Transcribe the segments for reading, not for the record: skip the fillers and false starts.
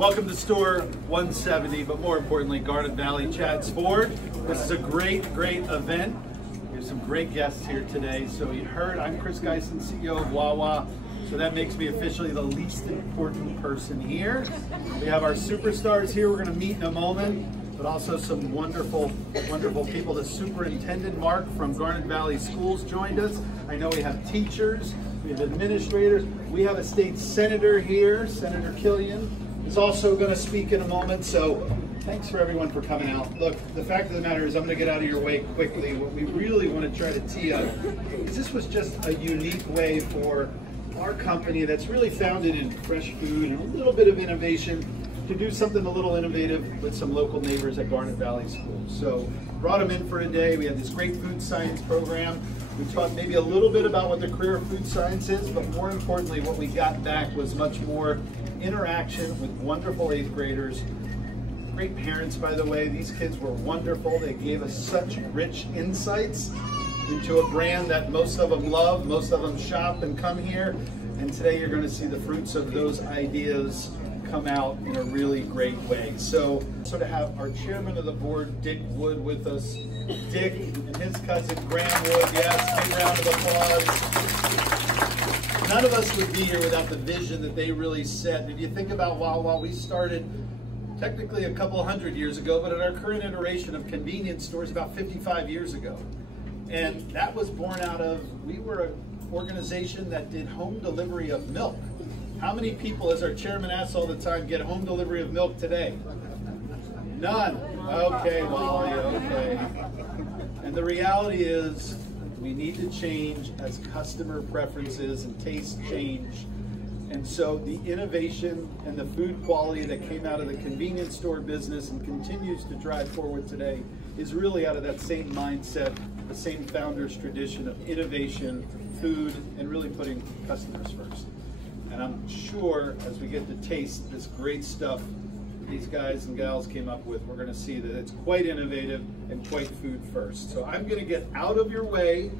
Welcome to store 170, but more importantly, Garnet Valley Chad's Ford. This is a great event. We have some great guests here today. So you heard, I'm Chris Geisen, CEO of Wawa. So that makes me officially the least important person here. We have our superstars here we're gonna meet in a moment, but also some wonderful people. The superintendent, Mark, from Garnet Valley Schools joined us. I know we have teachers, we have administrators. We have a state senator here, Senator Killian, is also gonna speak in a moment. So thanks for everyone for coming out. Look, the fact of the matter is I'm gonna get out of your way quickly. What we really wanna try to tee up is this was just a unique way for our company that's really founded in fresh food and a little bit of innovation to do something a little innovative with some local neighbors at Garnet Valley Schools. So brought them in for a day. We had this great food science program. We talked maybe a little bit about what the career of food science is, but more importantly, what we got back was much more interaction with wonderful 8th graders. Great parents, by the way. These kids were wonderful. They gave us such rich insights into a brand that most of them love, most of them shop and come here. And today you're going to see the fruits of those ideas come out in a really great way. So to have our chairman of the board, Dick Wood, with us. Dick and his cousin, Graham Wood, yes, big round of applause. None of us would be here without the vision that they really set. If you think about Wawa, we started technically a couple hundred years ago, but in our current iteration of convenience stores about 55 years ago. And that was born out of, we were an organization that did home delivery of milk. How many people, as our chairman asks all the time, get home delivery of milk today? None. Okay, Wally, okay. And the reality is, we need to change as customer preferences and tastes change. And so the innovation and the food quality that came out of the convenience store business and continues to drive forward today is really out of that same mindset, the same founder's tradition of innovation, food, and really putting customers first. And I'm sure as we get to taste this great stuff these guys and gals came up with, we're gonna see that it's quite innovative and quite food first. So I'm gonna get out of your way,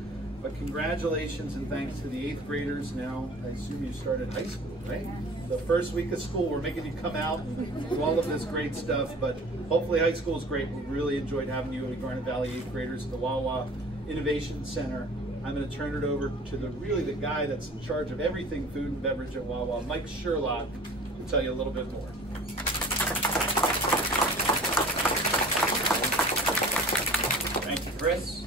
but congratulations and thanks to the 8th graders. Now, I assume you started high school, right? The first week of school, we're making you come out and do all of this great stuff, but hopefully high school is great. We really enjoyed having you at Garnet Valley 8th graders at the Wawa Innovation Center. I'm going to turn it over to the guy that's in charge of everything food and beverage at Wawa, Mike Sherlock, to tell you a little bit more. Thank you, Chris.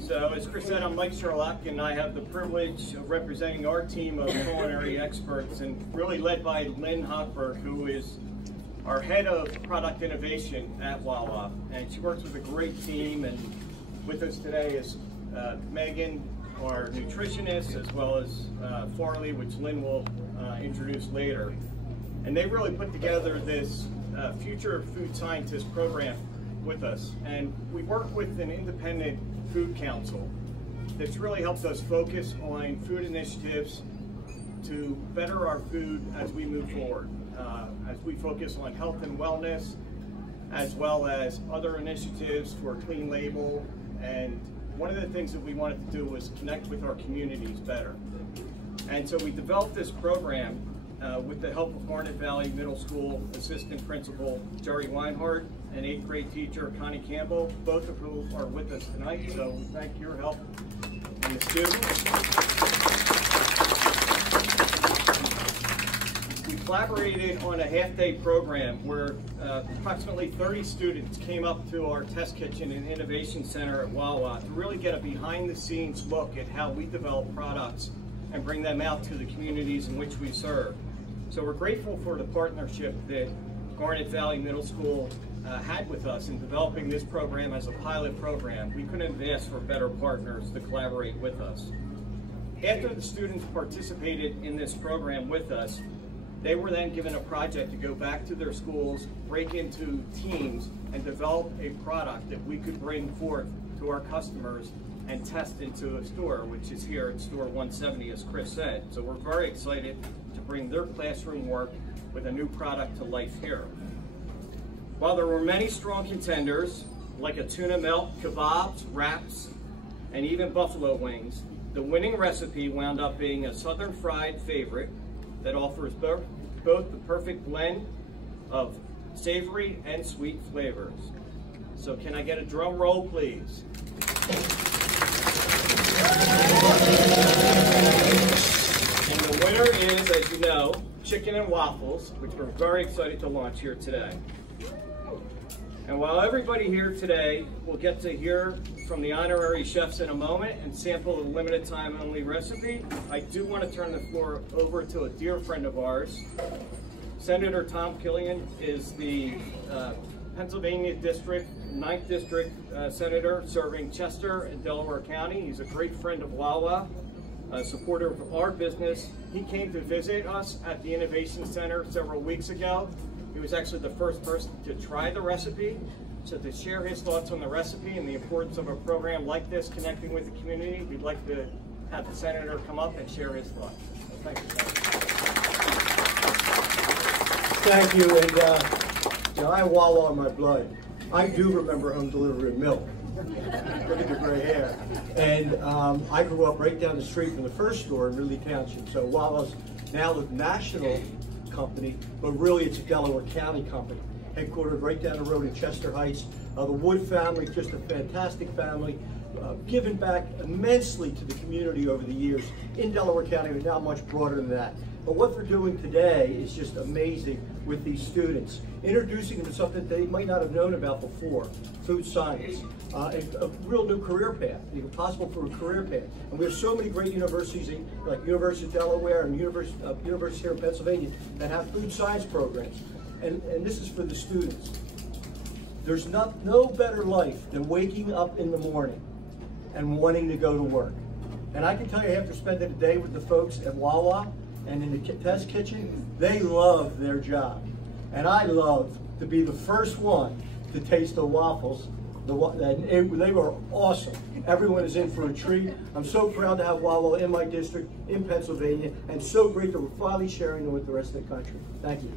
So as Chris said, I'm Mike Sherlock, and I have the privilege of representing our team of culinary experts, and really led by Lynn Hochberg, who is our head of product innovation at Wawa. And she works with a great team, and with us today is Megan, our nutritionist, as well as Farley, which Lynn will introduce later. And they really put together this Future Food Scientist program with us. And we work with an independent food council that's really helped us focus on food initiatives to better our food as we move forward, as we focus on health and wellness, as well as other initiatives for clean label. And one of the things that we wanted to do was connect with our communities better. And so we developed this program with the help of Garnet Valley Middle School Assistant Principal Jerry Weinhardt and 8th grade teacher Connie Campbell, both of whom are with us tonight. So we thank your help and the students. We collaborated on a half-day program where approximately 30 students came up to our test kitchen and innovation center at Wawa to really get a behind-the-scenes look at how we develop products and bring them out to the communities in which we serve. So we're grateful for the partnership that Garnet Valley Middle School had with us in developing this program as a pilot program. We couldn't have asked for better partners to collaborate with us. After the students participated in this program with us, they were then given a project to go back to their schools, break into teams, and develop a product that we could bring forth to our customers and test into a store, which is here at store 170, as Chris said. So we're very excited to bring their classroom work with a new product to life here. While there were many strong contenders, like a tuna melt, kebabs, wraps, and even buffalo wings, the winning recipe wound up being a southern fried favorite that offers both the perfect blend of savory and sweet flavors. So can I get a drum roll, please? And the winner is, as you know, Chicken and Waffles, which we're very excited to launch here today. And while everybody here today will get to hear from the honorary chefs in a moment and sample a limited time only recipe, I do want to turn the floor over to a dear friend of ours. Senator Tom Killian is the Pennsylvania District, 9th District Senator serving Chester and Delaware County. He's a great friend of Wawa, a supporter of our business. He came to visit us at the Innovation Center several weeks ago. He was actually the first person to try the recipe, so to share his thoughts on the recipe and the importance of a program like this connecting with the community, we'd like to have the Senator come up and share his thoughts. Thank you, Senator. Thank you, and I have Wawa in my blood. I do remember home delivery of milk. Look at the gray hair. And I grew up right down the street from the first store in Ridley Township. So Wawa's now the national company, but really it's a Delaware County company, headquartered right down the road in Chester Heights. The Wood family, just a fantastic family, given back immensely to the community over the years in Delaware County, but now much broader than that. But what they're doing today is just amazing with these students, introducing them to something they might not have known about before, food science, and a real new career path, possible for a career path. And we have so many great universities, like University of Delaware and universities here in Pennsylvania, that have food science programs. And this is for the students. There's no better life than waking up in the morning and wanting to go to work. And I can tell you, after spending a day with the folks at Wawa and in the test kitchen, they love their job. And I love to be the first one to taste the waffles. They were awesome. Everyone is in for a treat. I'm so proud to have Wawa in my district in Pennsylvania, and so great that we're finally sharing them with the rest of the country. Thank you.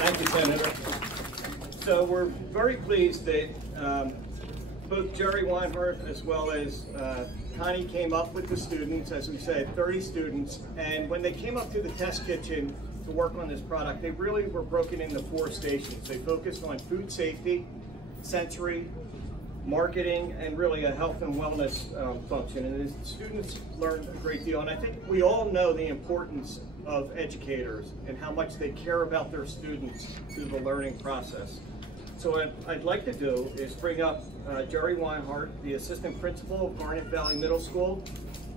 Thank you, Senator. So we're very pleased that both Jerry Weinhardt as well as Connie came up with the students, as we said, 30 students, and when they came up to the test kitchen to work on this product, they really were broken into 4 stations. They focused on food safety, sensory, marketing, and really a health and wellness function. And the students learned a great deal. And I think we all know the importance of educators and how much they care about their students through the learning process. So what I'd like to do is bring up Jerry Weinhardt, the assistant principal of Garnet Valley Middle School,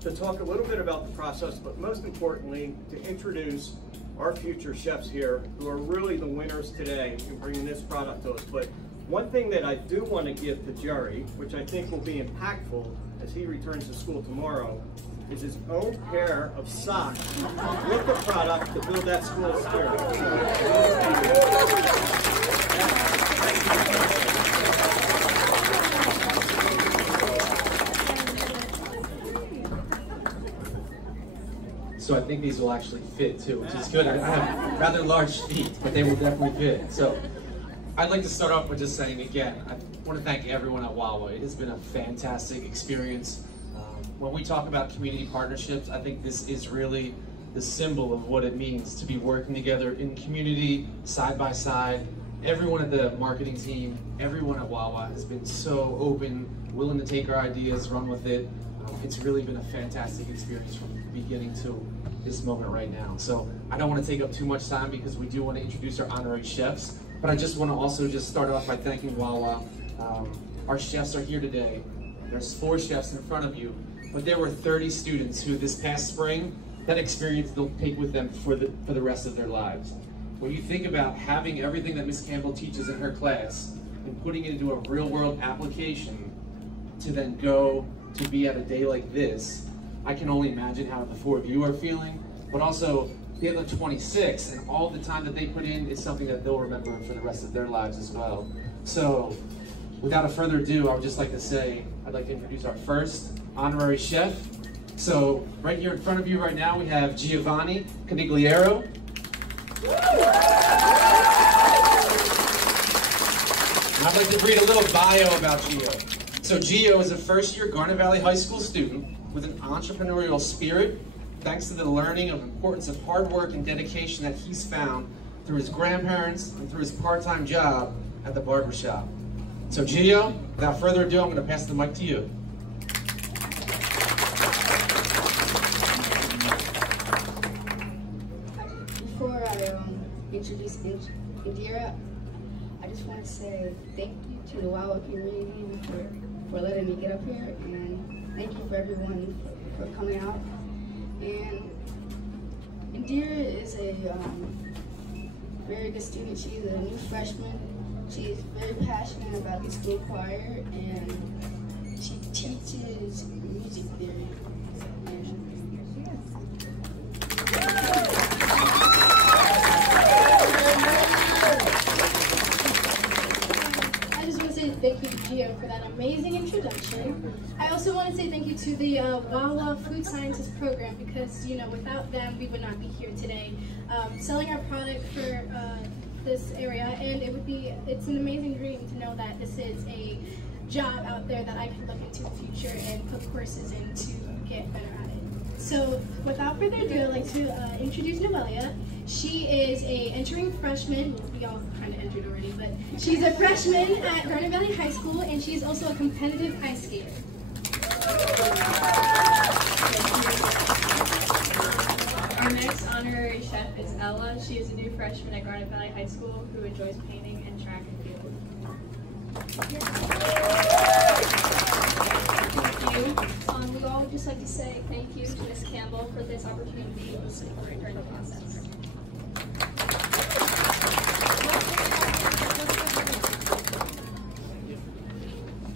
to talk a little bit about the process, but most importantly, to introduce our future chefs here who are really the winners today in bringing this product to us. But one thing that I do want to give to Jerry, which I think will be impactful as he returns to school tomorrow, is his own pair of socks with the product to build that school spirit. So I think these will actually fit too, which is good. I have rather large feet, but they will definitely fit. So I'd like to start off by just saying again, I want to thank everyone at Wawa. It has been a fantastic experience. When we talk about community partnerships, I think this is really the symbol of what it means to be working together in community, side by side. Everyone at the marketing team, everyone at Wawa has been so open, willing to take our ideas, run with it. It's really been a fantastic experience from beginning to this moment right now. So I don't want to take up too much time because we do want to introduce our honorary chefs, but I just want to also just start off by thanking Wawa. Our chefs are here today. There's 4 chefs in front of you, but there were 30 students who this past spring, that experience they'll take with them for the rest of their lives. When you think about having everything that Ms. Campbell teaches in her class and putting it into a real world application to then go to be at a day like this, I can only imagine how the 4 of you are feeling, but also the other 26 and all the time that they put in is something that they'll remember for the rest of their lives as well. So without further ado, I would just like to say, I'd like to introduce our first honorary chef. So right here in front of you right now, we have Giovanni Canigliaro. And I'd like to read a little bio about Gio. So Gio is a first-year Garnet Valley High School student with an entrepreneurial spirit, thanks to the learning of importance of hard work and dedication that he's found through his grandparents and through his part-time job at the barbershop. So Gio, without further ado, I'm going to pass the mic to you. Before I introduce Indira, I just want to say thank you to the Wawa community for letting me get up here, and thank you for everyone for coming out. And Indira is a very good student. She's a new freshman. She's very passionate about the school choir, and she teaches music theory. I just want to say thank you to Gio for that amazing introduction. I also want to say thank you to the Wawa Food Sciences program, because without them we would not be here today selling our product for this area, and it's an amazing dream to know that this is a job out there that I can look into the future and put courses in to get better at it. So without further ado, I'd like to introduce Noelia. She is a entering freshman. We all kind of entered already, but she's a freshman at Garnet Valley High School, and she's also a competitive ice skater. Our next honorary chef is Ella. She is a new freshman at Garnet Valley High School who enjoys painting and track and field. Thank you. We all would just like to say thank you to Ms. Campbell for this opportunity to support during the process.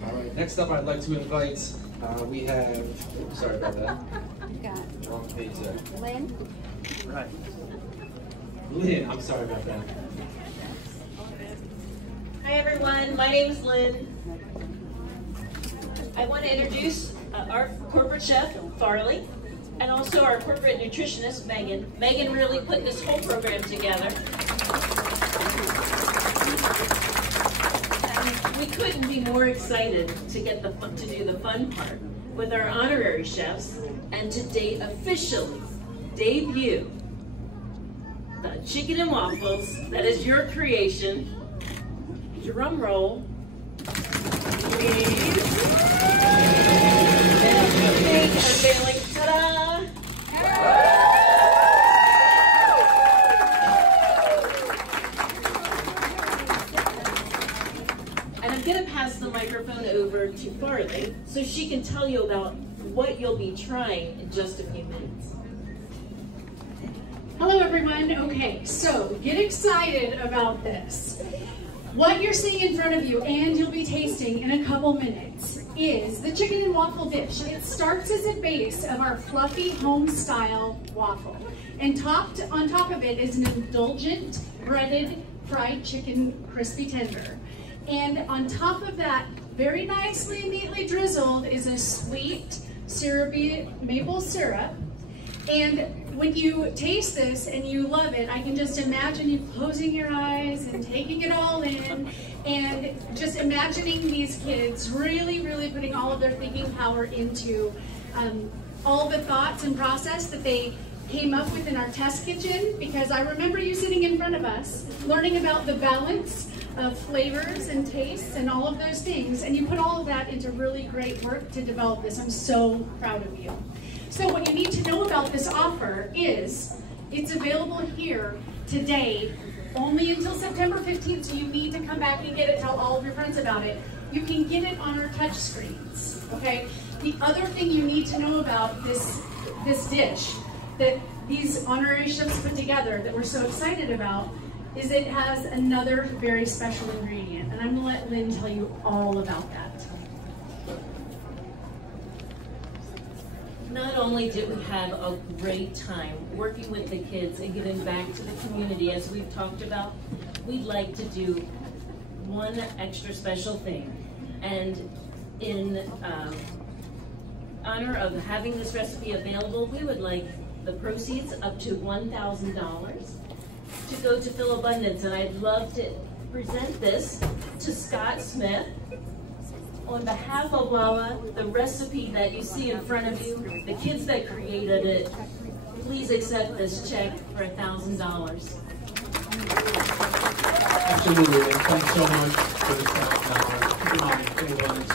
All right, next up I'd like to invite, we have, sorry about that. Wrong page there. Lynn? Right. Lynn, I'm sorry about that. Hi everyone, my name is Lynn. I want to introduce our corporate chef, Farley, and also our corporate nutritionist, Megan. Megan really put this whole program together. And we couldn't be more excited to do the fun part with our honorary chefs, and to officially debut the Chicken and Waffles that is your creation. Drum roll, please. Ta-da! And I'm going to pass the microphone over to Farley so she can tell you about what you'll be trying in just a few minutes. Hello everyone. Okay, so get excited about this. What you're seeing in front of you, and you'll be tasting in a couple minutes, is the chicken and waffle dish. It starts as a base of our fluffy home-style waffle. And on top of it is an indulgent breaded fried chicken crispy tender. And on top of that, very nicely, neatly drizzled, is a sweet, syrupy maple syrup. And when you taste this and you love it, I can just imagine you closing your eyes and taking it all in, and just imagining these kids really, really putting all of their thinking power into all the thoughts and process that they came up with in our test kitchen, because I remember you sitting in front of us, learning about the balance of flavors and tastes and all of those things, and you put all of that into really great work to develop this. I'm so proud of you. So what you need to know about this offer is it's available here today, only until September 15th, so you need to come back and get it, tell all of your friends about it. You can get it on our touch screens, okay? The other thing you need to know about this dish that these honorary chefs put together that we're so excited about is it has another very special ingredient, and I'm gonna let Lynn tell you all about that. Not only did we have a great time working with the kids and giving back to the community, as we've talked about, we'd like to do one extra special thing. And in honor of having this recipe available, we would like the proceeds up to $1,000 to go to Phil Abundance. And I'd love to present this to Scott Smith. On behalf of Wawa, the recipe that you see in front of you, the kids that created it, please accept this check for $1,000. Absolutely, and thanks so much for this $1,000. Keep in mind, Family Runs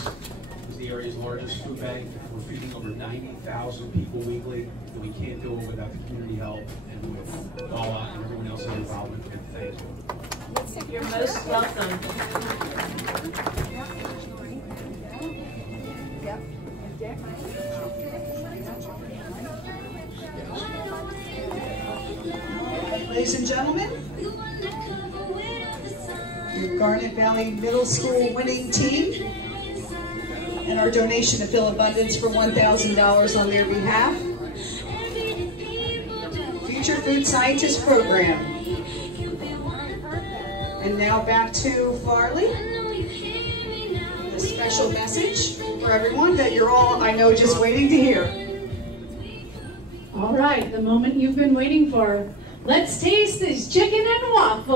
is the area's largest food bank. We're feeding over 90,000 people weekly, and we can't do it without the community help and with Wawa and everyone else's involvement. Thank you. You're most welcome. Ladies and gentlemen, your Garnet Valley Middle School winning team and our donation to Phil Abundance for $1,000 on their behalf. Future Food Scientist Program. And now back to Farley. A special message for everyone that you're all, I know, just waiting to hear. All right, the moment you've been waiting for. Let's taste this chicken and waffle.